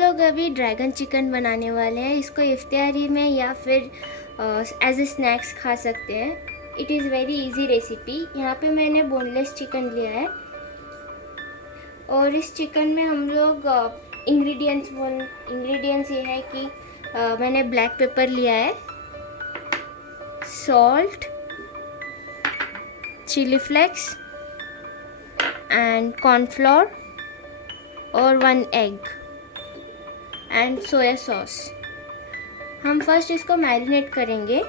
लोग अभी dragon chicken बनाने वाले हैं। इसको इफ्तियारी में या फिर एज ए स्नैक्स खा सकते हैं। It is very easy recipe. यहाँ पे मैंने बोनलेस चिकन लिया है और इस चिकन में हम लोग इंग्रेडिएंट्स ये है कि मैंने ब्लैक पेपर लिया है, salt, chilli flakes and cornflour और 1 एग एंड सोया सॉस। हम फर्स्ट इसको मैरिनेट करेंगे।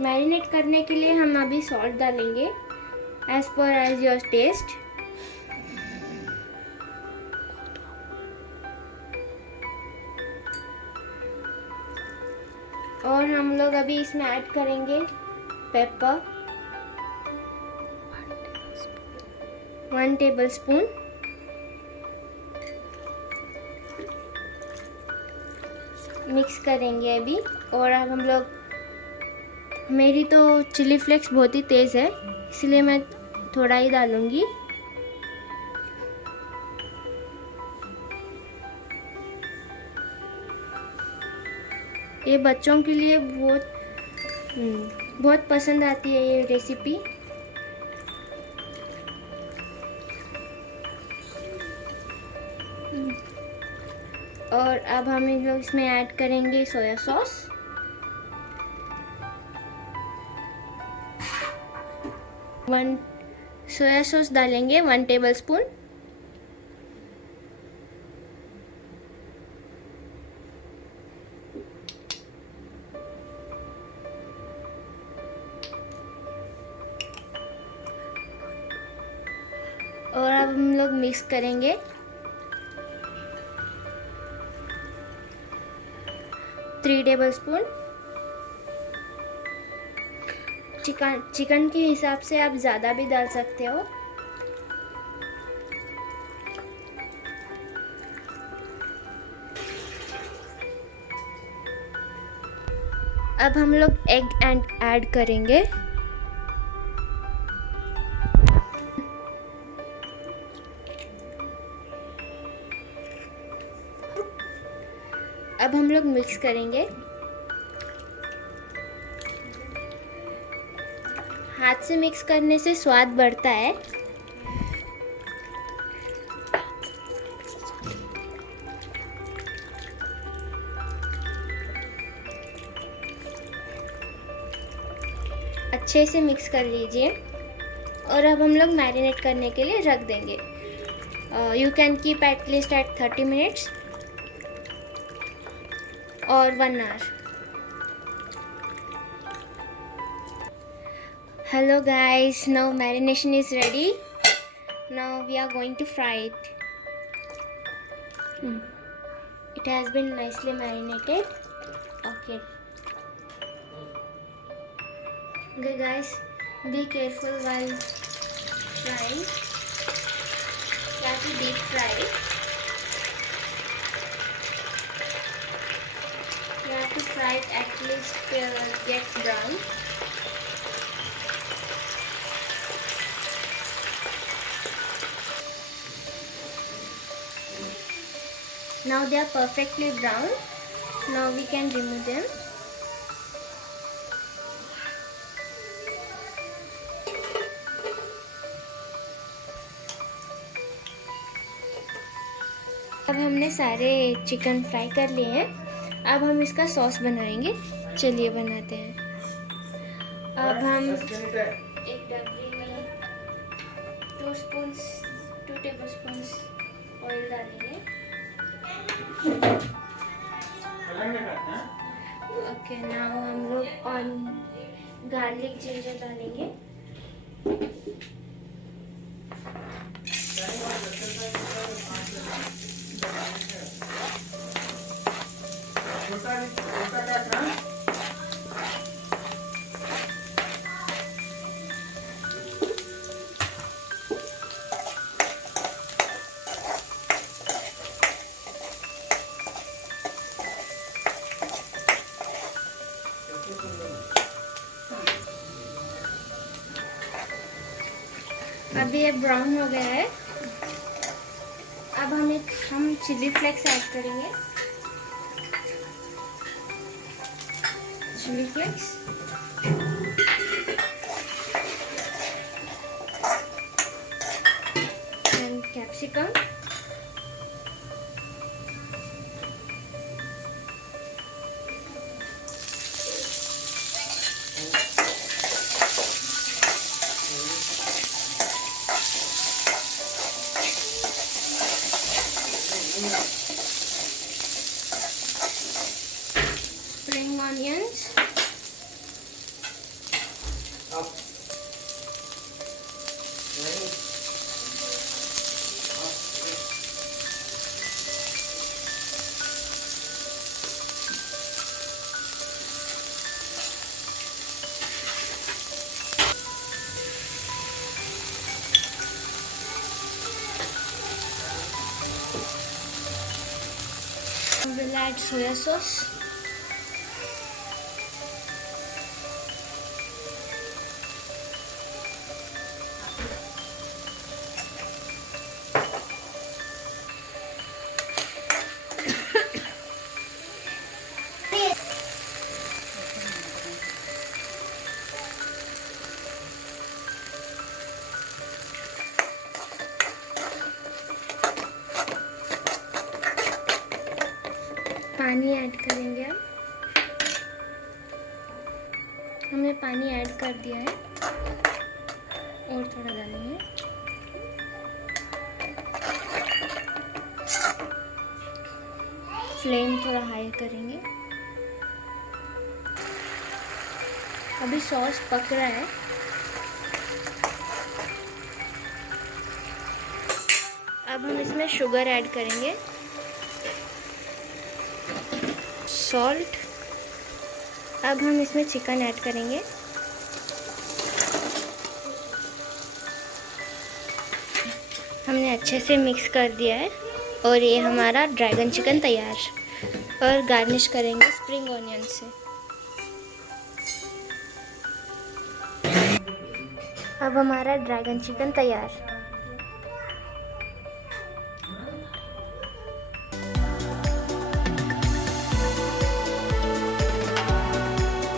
मैरिनेट करने के लिए हम अभी सॉल्ट डालेंगे एज योर टेस्ट। और हम लोग अभी इसमें ऐड करेंगे पेपर 1 टेबलस्पून, मिक्स करेंगे अभी। और अब हम लोग, मेरी तो चिली फ्लेक्स बहुत ही तेज़ है इसलिए मैं थोड़ा ही डालूँगी। ये बच्चों के लिए बहुत पसंद आती है ये रेसिपी। और अब हम लोग इसमें ऐड करेंगे सोया सॉस, सोया सॉस डालेंगे 1 टेबलस्पून। और अब हम लोग मिक्स करेंगे। Three tablespoon. चिकन के हिसाब से आप ज़्यादा भी डाल सकते हो। अब हम लोग एग ऐड करेंगे। अब हम लोग मिक्स करेंगे। हाथ से मिक्स करने से स्वाद बढ़ता है। अच्छे से मिक्स कर लीजिए। और अब हम लोग मैरिनेट करने के लिए रख देंगे। You can keep at least at 30 minutes or 1 hour. Hello guys, now marination is ready. Now we are going to fry it. It has been nicely marinated. Okay guys, be careful while frying. You have to deep fry it. You have to fry it at least till it gets brown. Now they are perfectly brown. Now we can remove them. अब हमने सारे chicken fry कर लिए हैं। अब हम इसका सॉस बनाएंगे। चलिए बनाते हैं। अब हम एक डबरी में 2 टेबलस्पून ऑयल डालेंगे। ओके, नाउ हम लोग ऑन गार्लिक जिंजर डालेंगे। अभी ये ब्राउन हो गया है। अब हम चिली फ्लेक्स ऐड करेंगे। Chilli flakes and capsicum, spring onions, we'll add soya sauce, पानी ऐड करेंगे। अब हमने पानी ऐड कर दिया है और थोड़ा डालेंगे। फ्लेम थोड़ा हाई करेंगे। अभी सॉस पक रहा है। अब हम इसमें शुगर ऐड करेंगे, सॉल्ट। अब हम इसमें चिकन ऐड करेंगे। हमने अच्छे से मिक्स कर दिया है और ये हमारा ड्रैगन चिकन तैयार। और गार्निश करेंगे स्प्रिंग ऑनियन से। अब हमारा ड्रैगन चिकन तैयार।